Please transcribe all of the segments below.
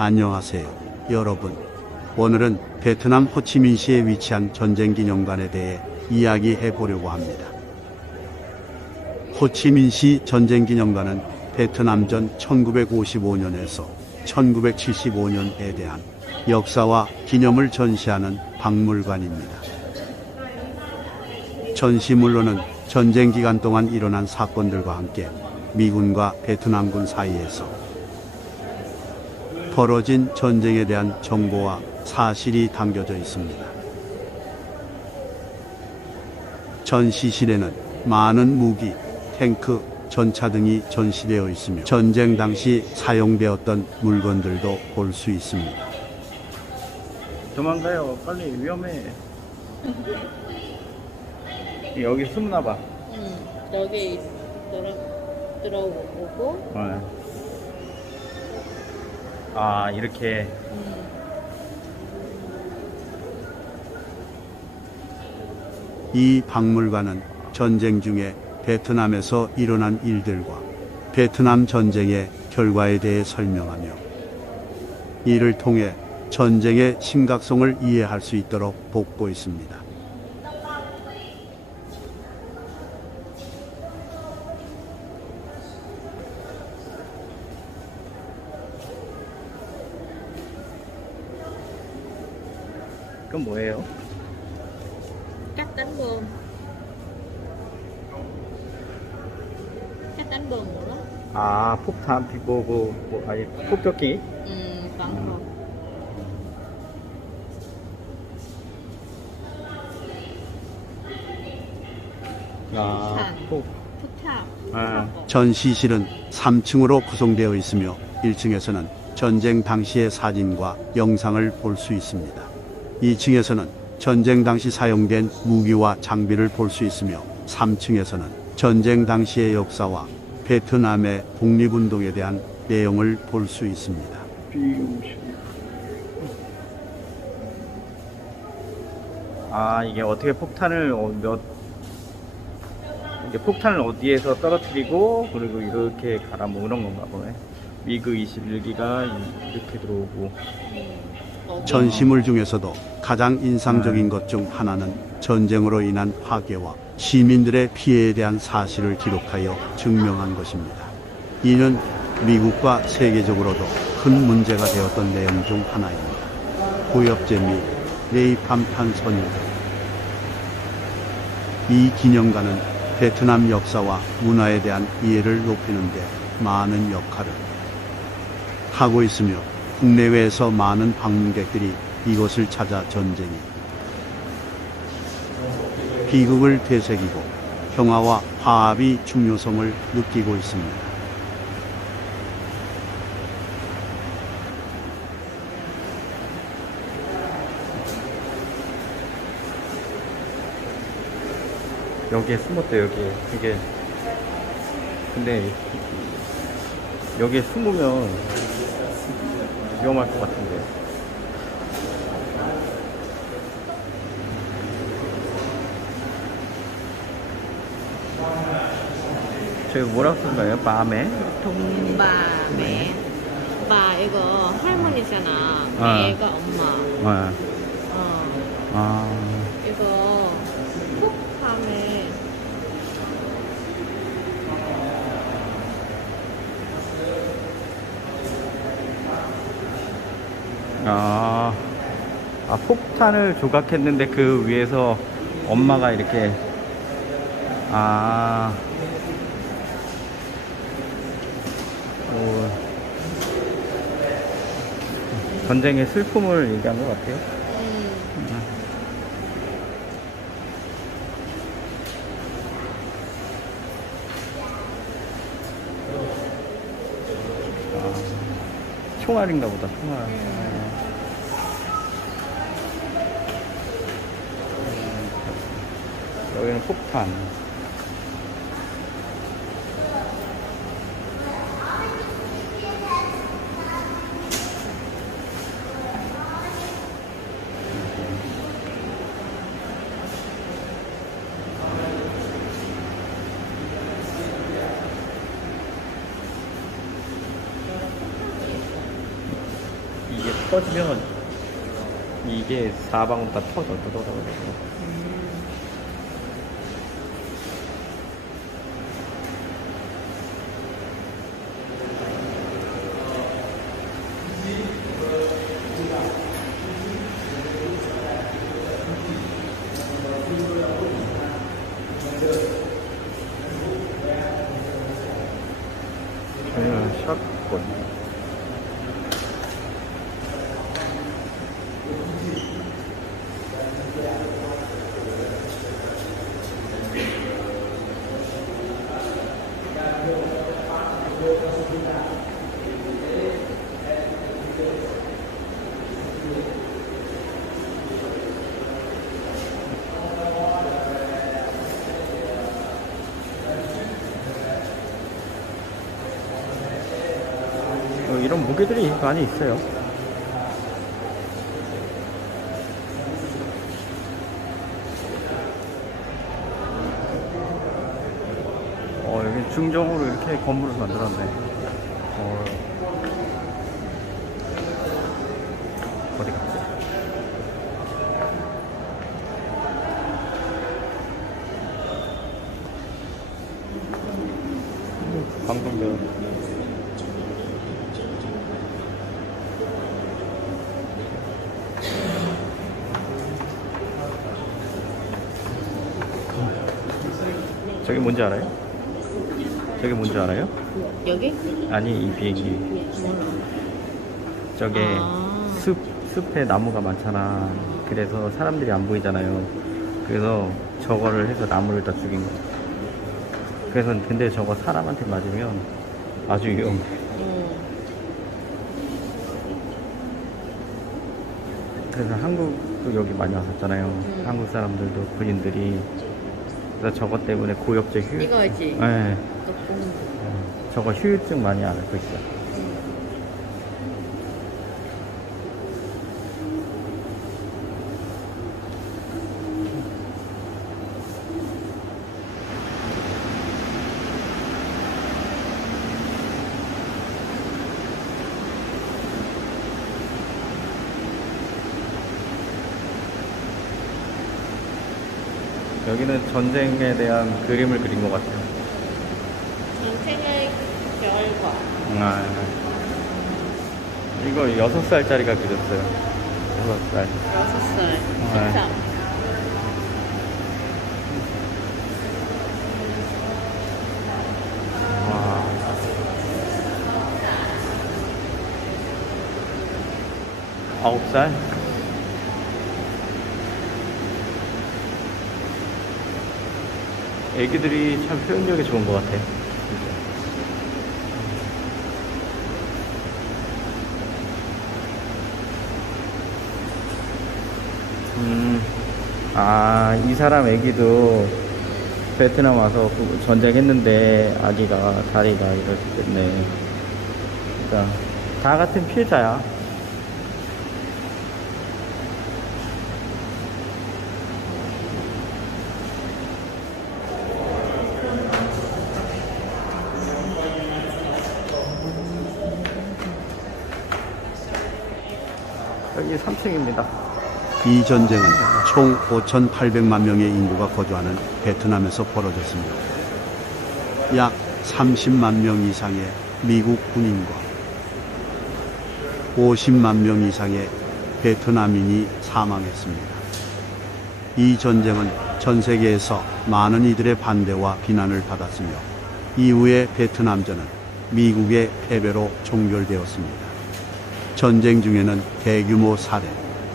안녕하세요, 여러분. 오늘은 베트남 호치민시에 위치한 전쟁기념관에 대해 이야기해 보려고 합니다. 호치민시 전쟁기념관은 베트남전 1955년에서 1975년에 대한 역사와 기념을 전시하는 박물관입니다. 전시물로는 전쟁 기간 동안 일어난 사건들과 함께 미군과 베트남군 사이에서 벌어진 전쟁에 대한 정보와 사실이 담겨져 있습니다. 전시실에는 많은 무기, 탱크, 전차 등이 전시되어 있으며 전쟁 당시 사용되었던 물건들도 볼 수 있습니다. 도망가요. 빨리, 위험해. 여기 숨나봐. 여기 들어오고. 아, 이렇게. 이 박물관은 전쟁 중에 베트남에서 일어난 일들과 베트남 전쟁의 결과에 대해 설명하며 이를 통해 전쟁의 심각성을 이해할 수 있도록 돕고 있습니다. 그건 뭐예요? Cách đánh bom. Cách đánh bom nữa. 아, 폭탄, 아니, 폭격기? Còn 아, 폭탄. 아, 전시실은 3층으로 구성되어 있으며 1층에서는 전쟁 당시의 사진과 영상을 볼 수 있습니다. 2층에서는 전쟁 당시 사용된 무기와 장비를 볼 수 있으며 3층에서는 전쟁 당시의 역사와 베트남의 독립운동에 대한 내용을 볼 수 있습니다. 아, 이게 어떻게 폭탄을 이게 폭탄을 어디에서 떨어뜨리고 그리고 이렇게 갈아먹는 건가 보네. 미그 21기가 이렇게 들어오고. 전시물 중에서도 가장 인상적인 것 중 하나는 전쟁으로 인한 파괴와 시민들의 피해에 대한 사실을 기록하여 증명한 것입니다. 이는 미국과 세계적으로도 큰 문제가 되었던 내용 중 하나입니다. 고엽제 및 레이팜 탄소니들. 이 기념관은 베트남 역사와 문화에 대한 이해를 높이는 데 많은 역할을 하고 있으며 국내외에서 많은 방문객들이 이곳을 찾아 전쟁이 비극을 되새기고 평화와 화합의 중요성을 느끼고 있습니다. 여기에 숨었대, 여기에. 이게. 근데, 여기에 숨으면 위험할 것 같은데. 저기 뭐라고 쓴 거예요? 밤에? 동바 mẹ. 바 이거 할머니잖아. 애가 엄마. 아, 이거 폭밤에 폭탄을 조각했는데 그 위에서 엄마가 이렇게, 전쟁의 슬픔을 얘기한 것 같아요. 총알인가 보다, 총알. 여기는 폭탄. 이게 터지면 이게 사방으로 다 터져. 샷건. 이런 무게들이 많이 있어요. 여기 중정으로 이렇게 건물을 만들었네. 어디 갔지? 방송별. 저게 뭔지 알아요? 저게 뭔지 알아요? 여기? 아니, 이 비행기. 저게 숲에 나무가 많잖아. 그래서 사람들이 안 보이잖아요. 그래서 저거를 해서 나무를 다 죽인 거야. 그래서 근데 저거 사람한테 맞으면 아주 위험해. 그래서 한국도 여기 많이 왔었잖아요. 한국 사람들도 군인들이. 그래서 저것 때문에 고엽제 휴. 이거지. 네. 저거 휴유증 많이 앓고 있어. 여기는 전쟁에 대한 그림을 그린 것 같아요. 전쟁의 결과. 이거 6살짜리가 그렸어요. 6살. 6살. 13. 와. 9살? 애기들이 참 표현력이 좋은 것 같아. 이 사람 애기도 베트남 와서 전쟁했는데 아기가 다리가 이렇게 됐네. 그러니까 다 같은 피해자야. 여기 3층입니다. 이 전쟁은 총 5,800만 명의 인구가 거주하는 베트남에서 벌어졌습니다. 약 30만 명 이상의 미국 군인과 50만 명 이상의 베트남인이 사망했습니다. 이 전쟁은 전 세계에서 많은 이들의 반대와 비난을 받았으며 이후에 베트남전은 미국의 패배로 종결되었습니다. 전쟁 중에는 대규모 살해,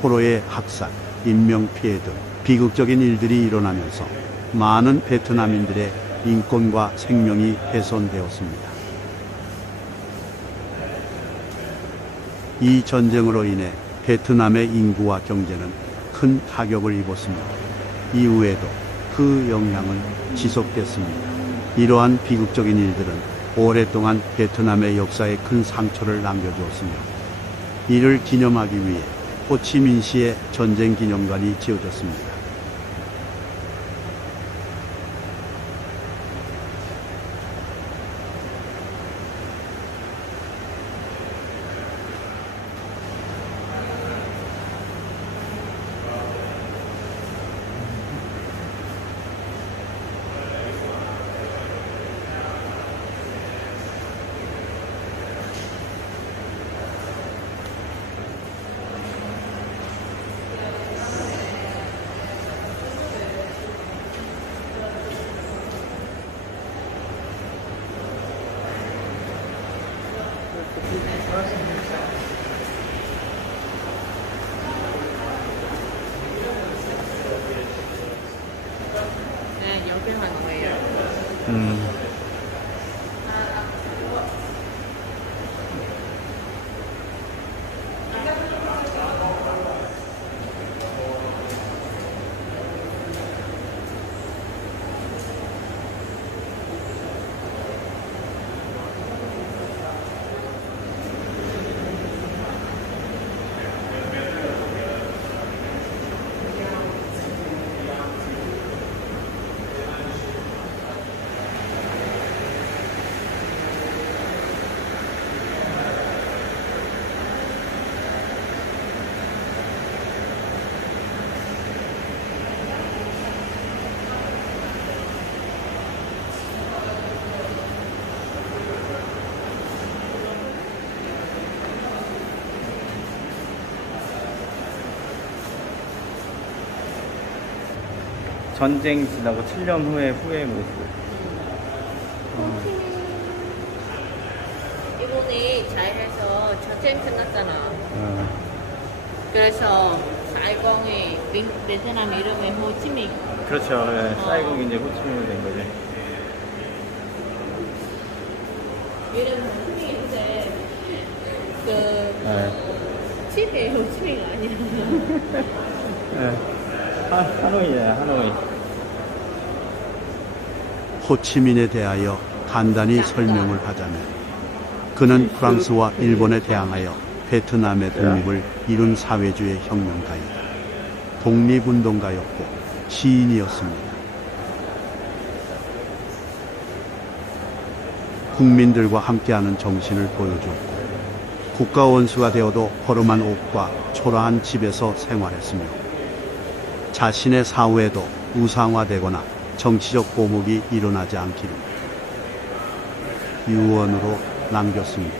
포로의 학살, 인명피해 등 비극적인 일들이 일어나면서 많은 베트남인들의 인권과 생명이 훼손되었습니다. 이 전쟁으로 인해 베트남의 인구와 경제는 큰 타격을 입었습니다. 이후에도 그 영향은 지속됐습니다. 이러한 비극적인 일들은 오랫동안 베트남의 역사에 큰 상처를 남겨주었으며 이를 기념하기 위해 호치민시의 전쟁 기념관이 지어졌습니다. 전쟁 지나고 7년 후의 모습. 일본이 잘해서 전쟁 끝났잖아. 그래서 사이공이 베트남 이름이 호치민. 그렇죠. 네. 사이공이 이제 호치민이 된 거지. 이름 호치민인데 그 네. 집이 호치민 아니야. 네. 하노이야, 하노이. 호치민에 대하여 간단히 설명을 하자면 그는 프랑스와 일본에 대항하여 베트남의 독립을 이룬 사회주의 혁명가이다. 독립운동가였고 시인이었습니다. 국민들과 함께하는 정신을 보여주었고 국가 원수가 되어도 허름한 옷과 초라한 집에서 생활했으며 자신의 사후에도 우상화되거나 정치적 보복이 일어나지 않기를 유언으로 남겼습니다.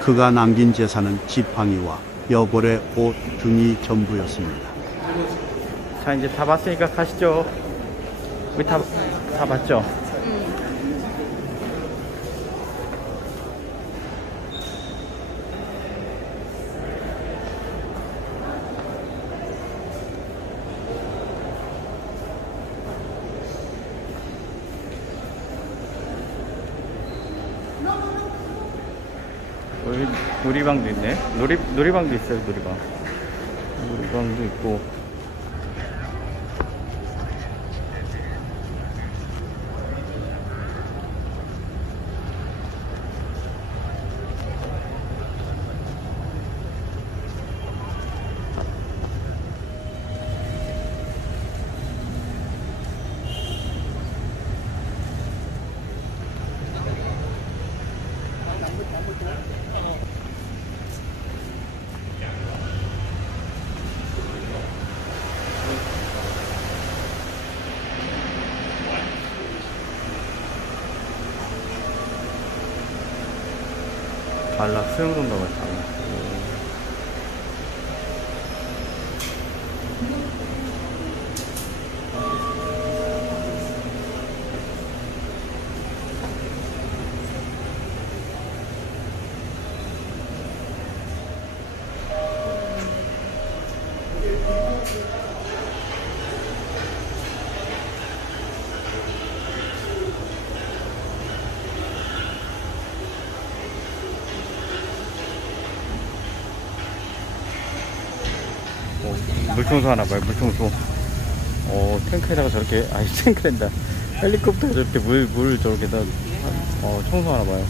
그가 남긴 재산은 지팡이와 여벌의 옷 등이 전부였습니다. 자, 이제 다 봤으니까 가시죠. 우리 다 봤죠? 여기 놀이방도 있네. 놀이방도 있어요. 놀이방도 있고. 말라 수영장도 같아. 물청소 하나봐요. 물청소. 탱크에다가 저렇게, 아니 탱크랜다. 헬리콥터에 저렇게 물 저렇게 다 청소하나봐요.